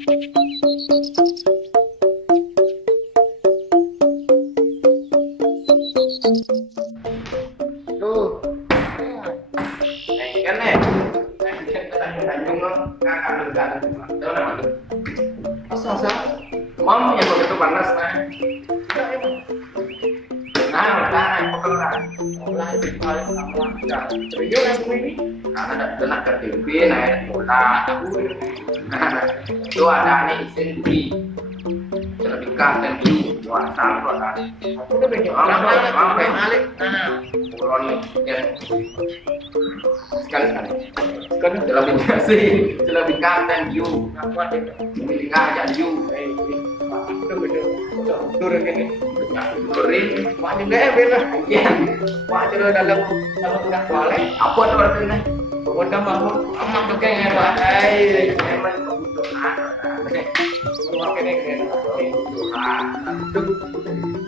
Tuh, kan nih, Tanjung lo kakak lu gak ada, tahu nama lu? Masa Mau yang begitu panas nah, udah naik pokok lah, mulai paling sama ya, video yang ini karena ada tenak ke TV, naik bola, itu ada nih isin di, cerbikan dan di WhatsApp lo kan, udah video balik nah pulau nih yang sekali jelabin sih, jelabin dan you, ngakuat itu pilih aja you, udah video udah turun ini turin, wajib deh bela ya, wajib dalam udah balik apa tuh artinya? udah bangun amak tuh kayak apa Emang kebutuhan, rumah kene kene kebutuhan,